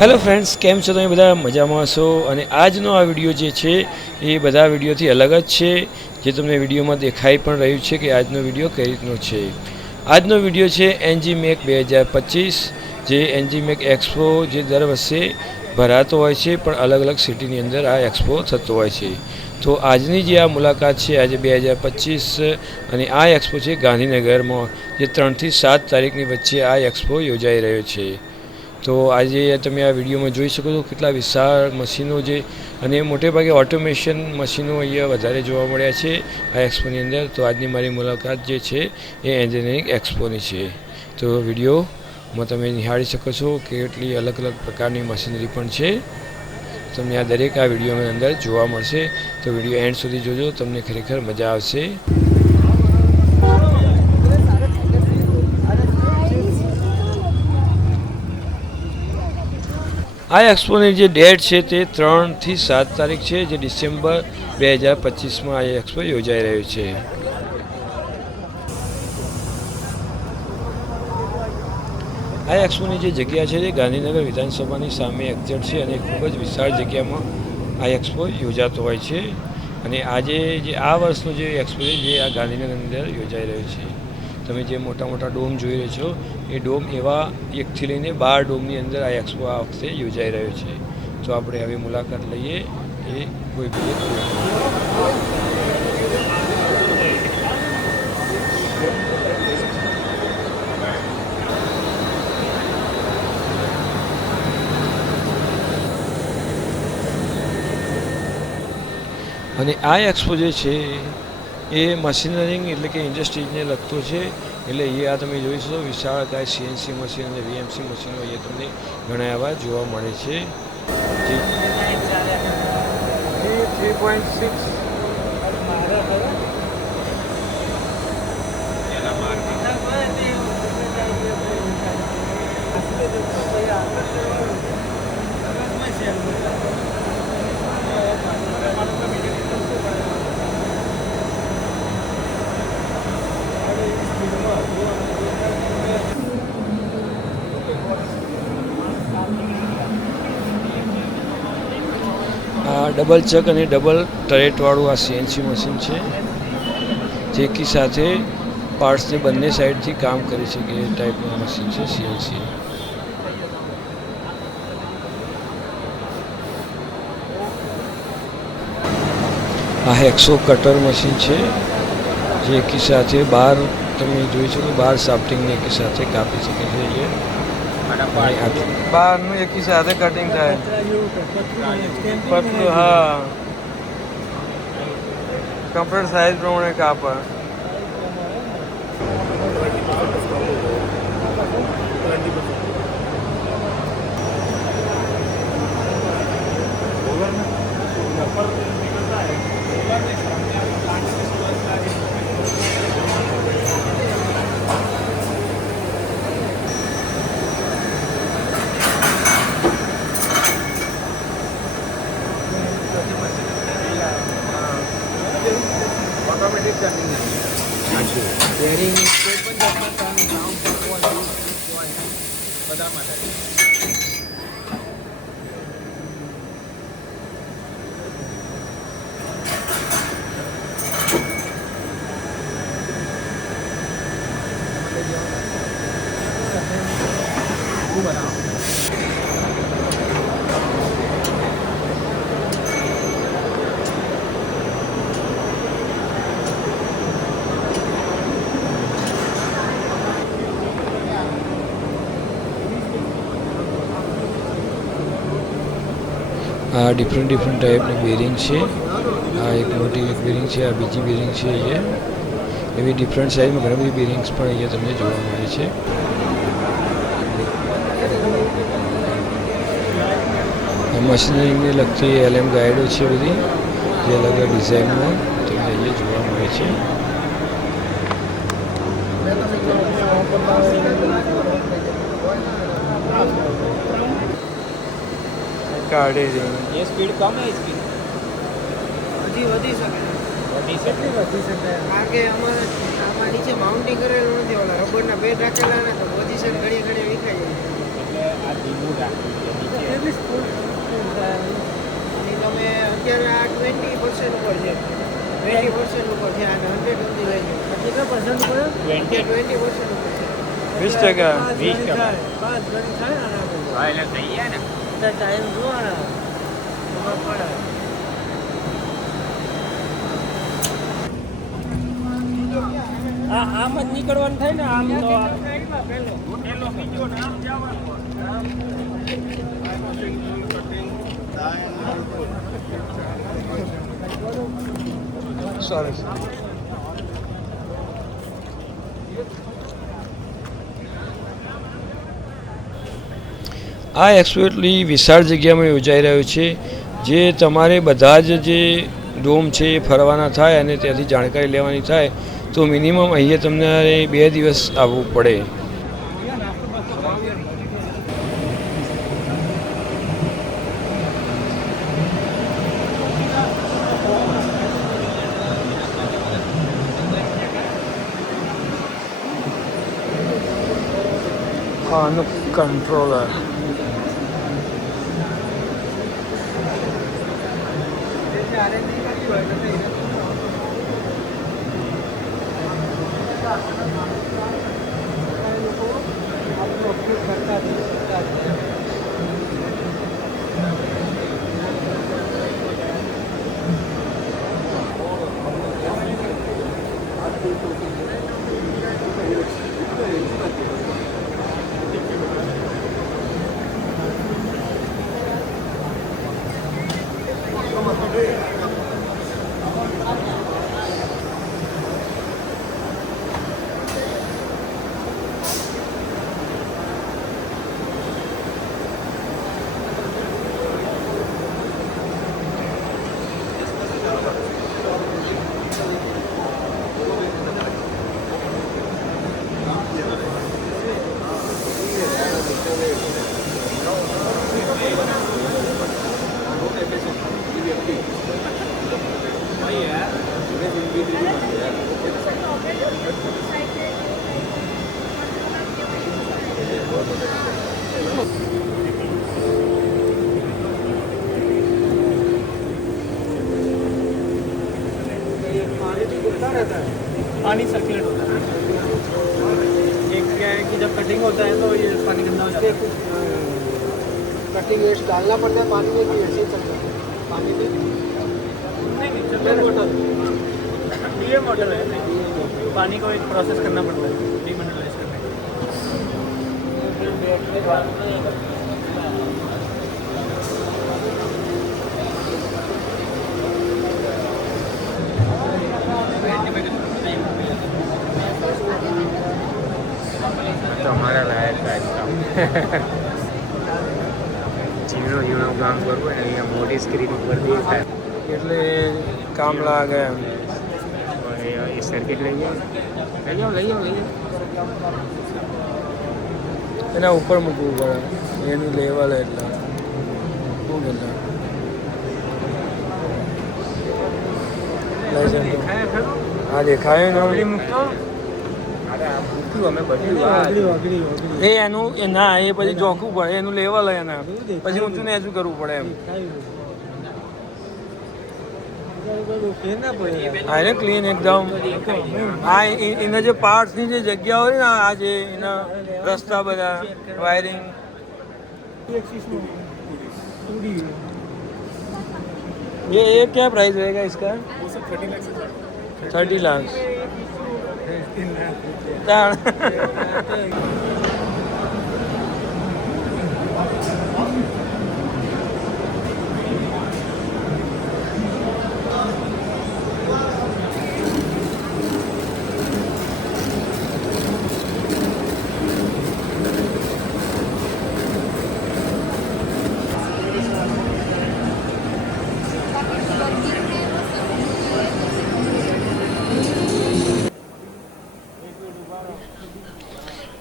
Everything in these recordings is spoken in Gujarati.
હેલો ફ્રેન્ડ્સ, કેમ છો? તમે બધા મજામાં હશો? અને આજનો આ વિડીયો જે છે એ બધા વિડીયોથી અલગ જ છે. જે તમને વિડીયોમાં દેખાઈ પણ રહ્યું છે કે આજનો વિડીયો કઈ રીતનો છે. આજનો વિડીયો છે એનજી મેક 2025, જે એનજી મેક એક્સપો જે દર વર્ષે ભરાતો હોય છે, પણ અલગ અલગ સિટીની અંદર આ એક્સપો થતો હોય છે. તો આજની જે આ મુલાકાત છે આજે 2025, અને આ એક્સપો છે ગાંધીનગરમાં, જે 3 થી 7 તારીખની વચ્ચે આ એક્સપો યોજાઈ રહ્યો છે. તો આજે તમે આ વિડીયોમાં જોઈ શકો છો કેટલા વિશાળ મશીનો જે, અને મોટે ભાગે ઓટોમેશન મશીનો અહીંયા વધારે જોવા મળ્યા છે આ એક્સપોની અંદર. તો આજની મારી મુલાકાત જે છે એ એન્જિનિયરિંગ એક્સપોની છે. તો વિડીયોમાં તમે નિહાળી શકો છો કે કેટલી અલગ અલગ પ્રકારની મશીનરી પણ છે. તમને આ દરેક આ વિડીયોની અંદર જોવા મળશે. તો વિડીયો એન્ડ સુધી જોજો, તમને ખરેખર મજા આવશે. આ એક્સપોની જે ડેટ છે તે 3 થી 7 તારીખ છે, જે ડિસેમ્બર 2025માં આ એક્સપો યોજાઈ રહ્યો છે. આ એક્સપોની જે જગ્યા છે તે ગાંધીનગર વિધાનસભાની સામે એક્ઝેક્ટ છે, અને ખૂબ જ વિશાળ જગ્યામાં આ એક્સપો યોજાતો હોય છે. અને આજે જે આ વર્ષનો જે એક્સપો છે જે આ ગાંધીનગરની અંદર યોજાઈ રહ્યો છે. તમે જે મોટા મોટા ડોમ જોઈ રહ્યા છો એ ડોમ એવા 1થી લઈને 12 ડોમની અંદર આ એક્સપો આ વખતે યોજાઈ રહ્યો છે. તો આપણે હવે મુલાકાત લઈએ એ કોઈ બી અને આ એક્સપો જે છે એ મશીનરી એટલે કે ઇન્ડસ્ટ્રીઝને લગતો છે. એટલે એ આ તમે જોઈ શકો વિશાળકાય સીએનસી મશીન અને વીએમસી મશીનો એ તમને ઘણા એવા જોવા મળે છે. જે 3.6 ડબલ ચક અને ડબલ ટરેટવાળું આ સીએનસી મશીન છે, જે કી સાથે પાર્ટ્સને બંને સાઈડથી કામ કરી શકે એ ટાઈપનું મશીન છે સીએનસી. આ હેક્સો કટર મશીન છે, જે એકી સાથે બહાર તમે જોઈ શકો બહાર સાફ્ટિંગને એકી સાથે કાપી શકે છે. બહારનું એકી સાથે કટિંગ થાય. હા, કમ્પ્લીટ સાઈઝ પ્રમાણે કાપે. ઓટોમેટિક કટિંગ બેરિંગ કોઈ પણ જાતના કામ ગ્રાઉન્ડ પર હોય બધા માટે. આ ડિફરન્ટ ટાઈપની બેરિંગ છે. આ એક મોટી એક બેરિંગ છે, આ બીજી બેરિંગ છે. અહીંયા એવી ડિફરન્ટ સાઇઝમાં ઘણી બધી બેરિંગ્સ પણ અહીંયા તમને જોવા મળે છે. મશીનરીને લગતી એલએમ ગાઈડો છે બધી, જે અલગ અલગ ડિઝાઇનમાં તમને અહીંયા જોવા મળે છે. કાઢી દે ये स्पीड कम है इसकी વધી શકે કારણ કે અમારે નીચે માઉન્ટિંગ કરેલું નથી, ઓલા રબરના બેડ રાખેલા ને તો પોઝિશન ઘડી વિખાઈ જાય. એટલી સ્કૂલ અને તમે અત્યારે આ 20% ઉપર છે, 20% ઉપર છે, અને 100 સુધી લઈ લો. કેટલા પર્સન્ટ ઉપર? 20% ઉપર છે. 20%. 20%. 5 ગણી થાય ને હા એટલે થઈ ગયા ને. ટાઈમ જોવાના ખબર પડે. આમ જ નીકળવાનું થાય ને આમ તો પેલો બીજો ને આમ જવાનું. સરસ. આ એક્સપો એટલી વિશાળ જગ્યામાં યોજાઈ રહ્યો છે, જે તમારે બધા જ જે ડોમ છે એ ફરવાના થાય અને ત્યાંથી જાણકારી લેવાની થાય તો મિનિમમ અહીંયા તમને 2 દિવસ આવવું પડે. આનું કંટ્રોલર पानी सर्कुलेट होता है। एक क्या है कि जब कटिंग होता है तो ये पानी गंदा हो जाता है। कटिंग वेस्ट डालना पड़ता है पानी में कि ऐसे ही चलता है पानी में? नहीं चलने मोटर ये मोटर है, पानी को एक प्रोसेस करना पड़ता है डीमिनरलाइज करने के लिए। તમારા લાયક કામ ઝીણો ઝીણો કામ કરવું હોય ને અહીંયા મોટી સ્ક્રીન ઉપર દેખાય એટલે કામ લાગે એમ. એ સર્કિટ લઈ જાઓ એના ઉપર મૂકવું પડે, એનું લેવલ એટલે શું કેટલા હા દેખાય ને અમે બધું એ એનું એ ના એ પછી જોખવું પડે, એનું લેવલ એના પછી ઊંચું ને એચું કરવું પડે એમ. હા એને ક્લીન એકદમ. આ એના જે પાર્ટ્સની જે જગ્યા હોય ને આ જે એના રસ્તા બધા વાયરિંગ ये क्या प्राइस रहेगा इसका? 30 लाख.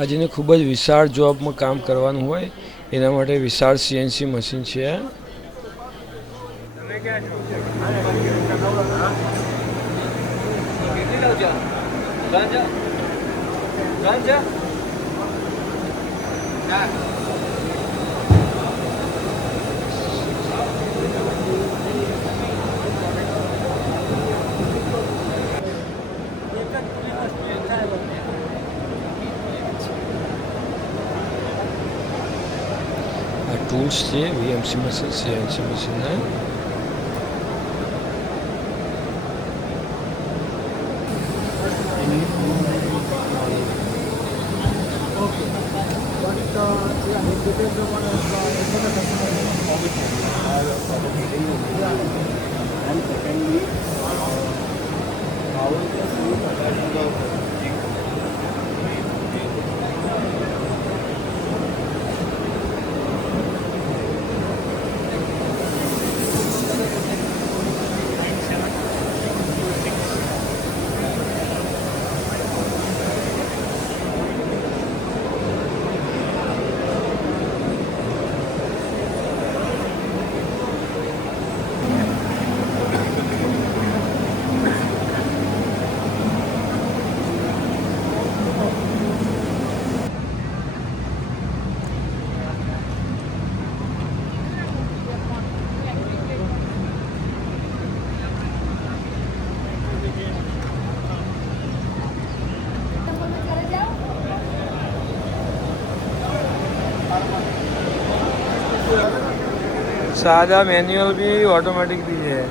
આ જેને ખૂબ જ વિશાળ જોબમાં કામ કરવાનું હોય એના માટે વિશાળ સીએનસી મશીન છે. ટૂલ્સ છે વીએમસી મશીન સીએનસી મશીનના. सादा मैनुअल भी ऑटोमेटिक भी है.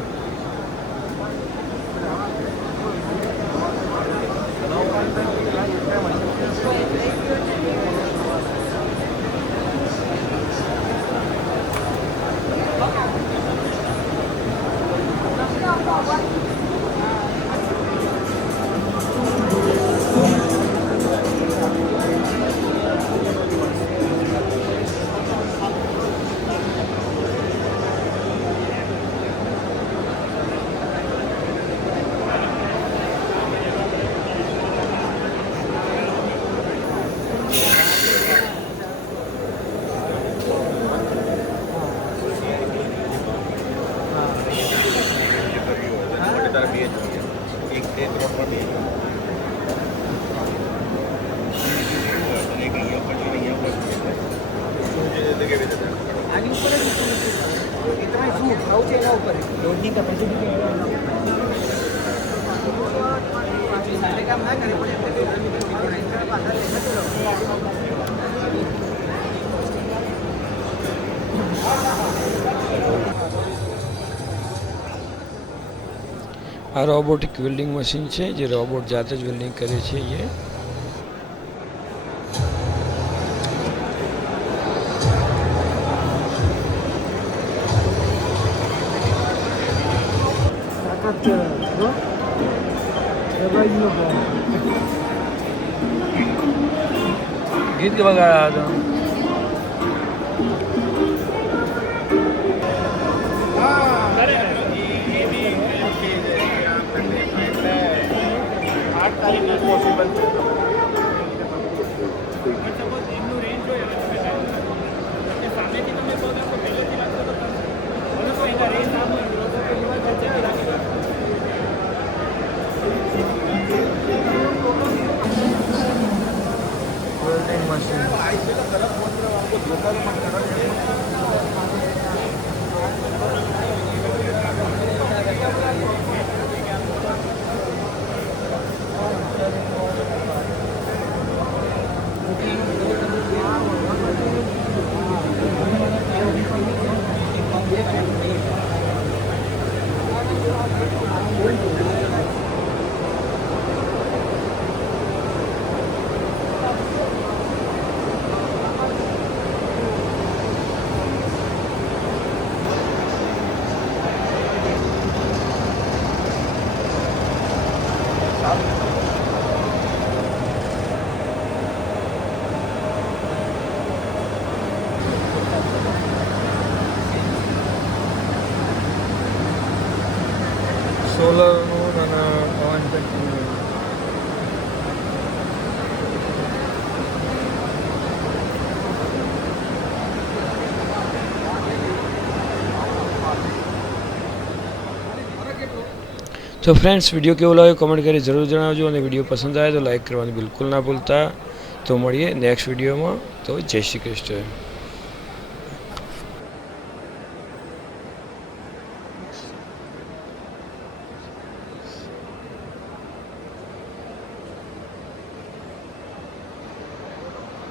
આ રોબોટિક વેલ્ડિંગ મશીન છે જે રોબોટ જાતે જ વેલ્ડિંગ કરે છે. ये गीत के बगा रहा था. સોલરનું અને પવન ચક્કી. તો ફ્રેન્ડ્સ વિડીયો કેવો લાગ્યો કમેન્ટ કરી જરૂર જણાવજો અને વિડીયો પસંદ આવે તો લાઈક કરવાનું બિલકુલ ના ભૂલતા. તો મળીએ નેક્સ્ટ વિડીયોમાં. તો જય શ્રી કૃષ્ણ.